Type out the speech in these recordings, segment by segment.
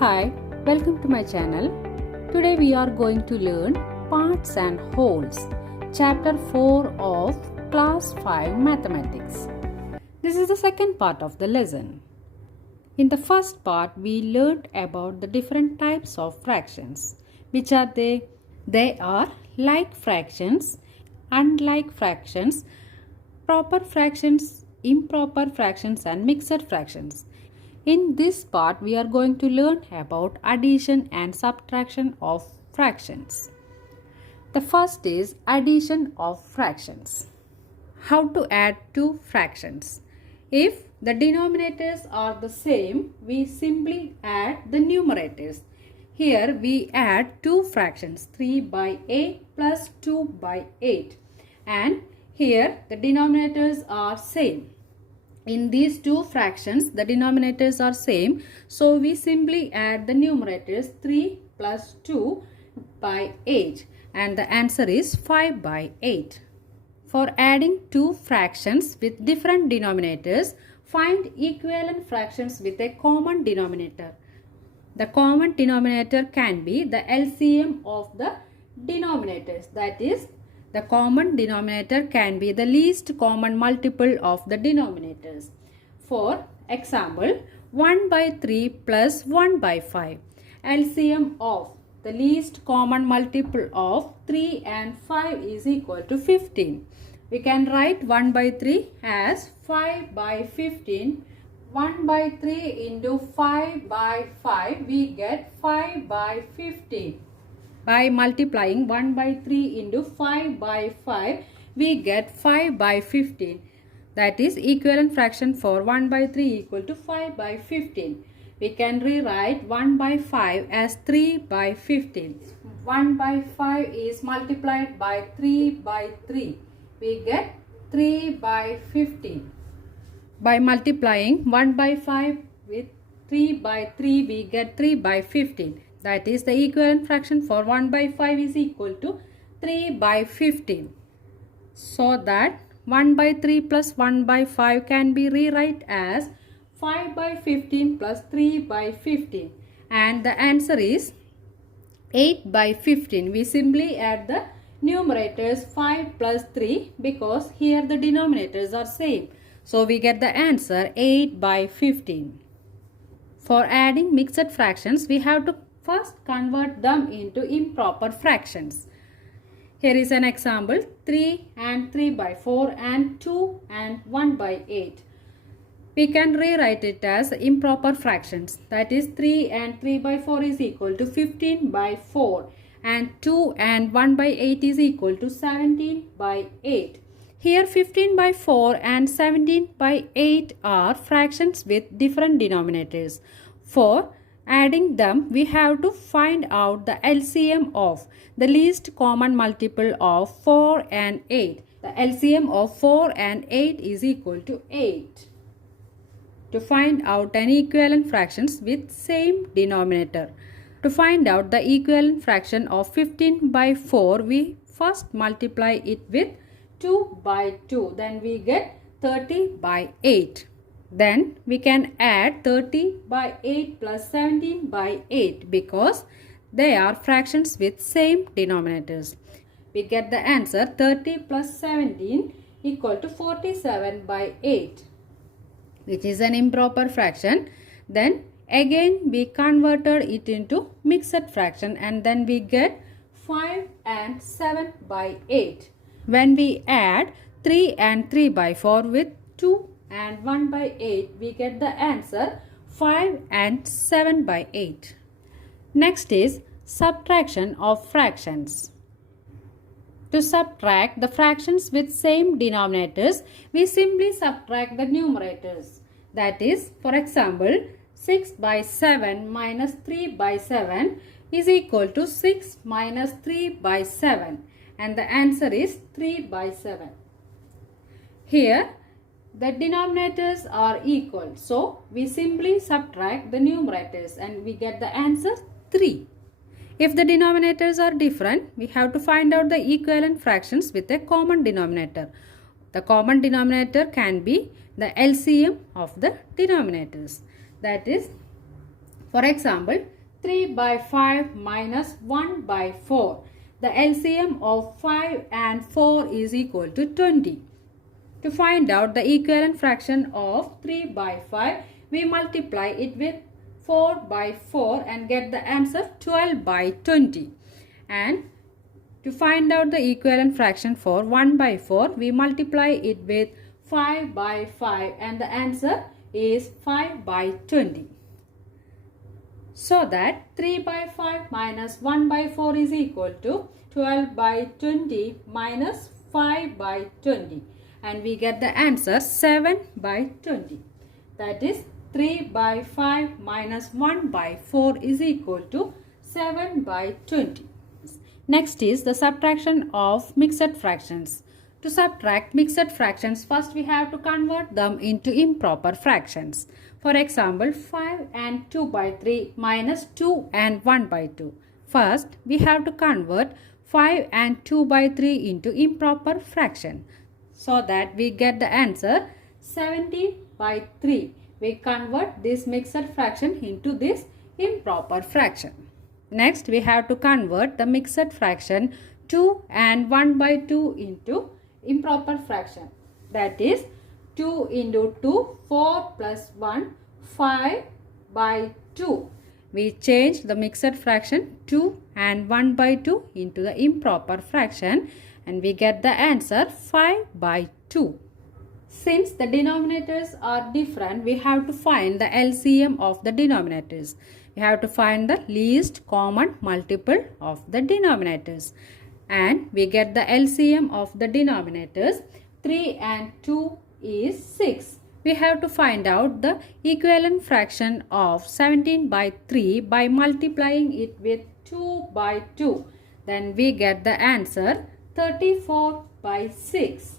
Hi, welcome to my channel. Today we are going to learn parts and wholes, chapter 4 of class 5 mathematics. This is the second part of the lesson. In the first part we learned about the different types of fractions. Which are they? They are like fractions, unlike fractions, proper fractions, improper fractions and mixed fractions. In this part, we are going to learn about addition and subtraction of fractions. The first is addition of fractions. How to add two fractions? If the denominators are the same, we simply add the numerators. Here we add two fractions, 3 by 8 plus 2 by 8. And here the denominators are same. In these two fractions, the denominators are same. So, we simply add the numerators 3 plus 2 by 8. And the answer is 5 by 8. For adding two fractions with different denominators, find equivalent fractions with a common denominator. The common denominator can be the LCM of the denominators. That is, the common denominator can be the least common multiple of the denominators. For example, 1 by 3 plus 1 by 5. LCM of the least common multiple of 3 and 5 is equal to 15. We can write 1 by 3 as 5 by 15. 1 by 3 into 5 by 5, we get 5 by 15. By multiplying 1 by 3 into 5 by 5, we get 5 by 15. That is equivalent fraction for 1 by 3 equal to 5 by 15. We can rewrite 1 by 5 as 3 by 15. 1 by 5 is multiplied by 3 by 3. We get 3 by 15. By multiplying 1 by 5 with 3 by 3, we get 3 by 15. That is the equivalent fraction for 1 by 5 is equal to 3 by 15. So that 1 by 3 plus 1 by 5 can be rewrite as 5 by 15 plus 3 by 15. And the answer is 8 by 15. We simply add the numerators 5 plus 3 because here the denominators are same. So we get the answer 8 by 15. For adding mixed fractions, we have to first convert them into improper fractions. Here is an example, 3 and 3 by 4 and 2 and 1 by 8. We can rewrite it as improper fractions. That is 3 and 3 by 4 is equal to 15 by 4 and 2 and 1 by 8 is equal to 17 by 8. Here 15 by 4 and 17 by 8 are fractions with different denominators. For adding them, we have to find out the LCM of the least common multiple of 4 and 8. The LCM of 4 and 8 is equal to 8. To find out an equivalent fractions with same denominator. To find out the equivalent fraction of 15 by 4, we first multiply it with 2 by 2. Then we get 30 by 8. Then we can add 30 by 8 plus 17 by 8 because they are fractions with same denominators. We get the answer 30 plus 17 equal to 47 by 8, which is an improper fraction. Then again we converted it into mixed fraction and then we get 5 and 7 by 8. When we add 3 and 3 by 4 with 2 and 1 by 8, we get the answer 5 and 7 by 8. Next is subtraction of fractions. To subtract the fractions with same denominators, we simply subtract the numerators. That is, for example, 6 by 7 minus 3 by 7 is equal to 6 minus 3 by 7. And the answer is 3 by 7. Here, the denominators are equal. So, we simply subtract the numerators and we get the answer 3. If the denominators are different, we have to find out the equivalent fractions with a common denominator. The common denominator can be the LCM of the denominators. That is For example, 3 by 5 minus 1 by 4. The LCM of 5 and 4 is equal to 20. To find out the equivalent fraction of 3 by 5, we multiply it with 4 by 4 and get the answer 12 by 20. And to find out the equivalent fraction for 1 by 4, we multiply it with 5 by 5 and the answer is 5 by 20. So that 3 by 5 minus 1 by 4 is equal to 12 by 20 minus 5 by 20. And we get the answer 7 by 20. That is 3 by 5 minus 1 by 4 is equal to 7 by 20. Next is the subtraction of mixed fractions. To subtract mixed fractions, first we have to convert them into improper fractions. For example, 5 and 2 by 3 minus 2 and 1 by 2. First, we have to convert 5 and 2 by 3 into improper fraction, so that we get the answer 70 by 3. We convert this mixed fraction into this improper fraction. Next, we have to convert the mixed fraction 2 and 1 by 2 into improper fraction. That is 2 into 2, 4 plus 1, 5 by 2. We change the mixed fraction 2 and 1 by 2 into the improper fraction and we get the answer 5 by 2. Since the denominators are different, we have to find the LCM of the denominators. We have to find the least common multiple of the denominators. And we get the LCM of the denominators. 3 and 2 is 6. We have to find out the equivalent fraction of 17 by 3 by multiplying it with 2 by 2. Then we get the answer 34 by 6.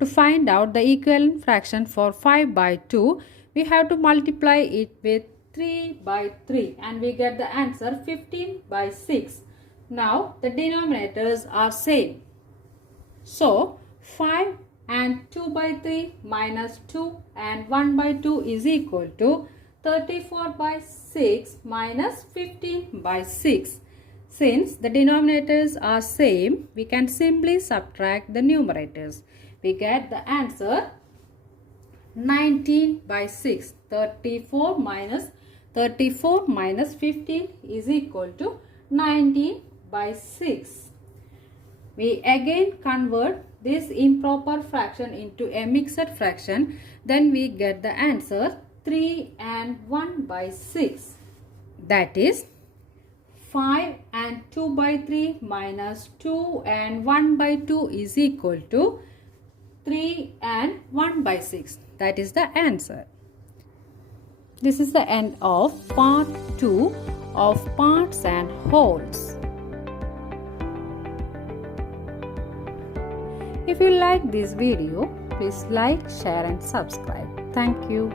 To find out the equivalent fraction for 5 by 2, we have to multiply it with 3 by 3 and we get the answer 15 by 6. Now the denominators are same. So 5 and 2 by 3 minus 2 and 1 by 2 is equal to 34 by 6 minus 15 by 6. Since the denominators are same, we can simply subtract the numerators. We get the answer 19 by 6. 34 minus 15 is equal to 19 by 6. We again convert this improper fraction into a mixed fraction. Then we get the answer 3 and 1 by 6. That is 5 and 2 by 3 minus 2 and 1 by 2 is equal to 3 and 1 by 6. That is the answer. This is the end of part 2 of parts and wholes. If you like this video, please like, share and subscribe. Thank you.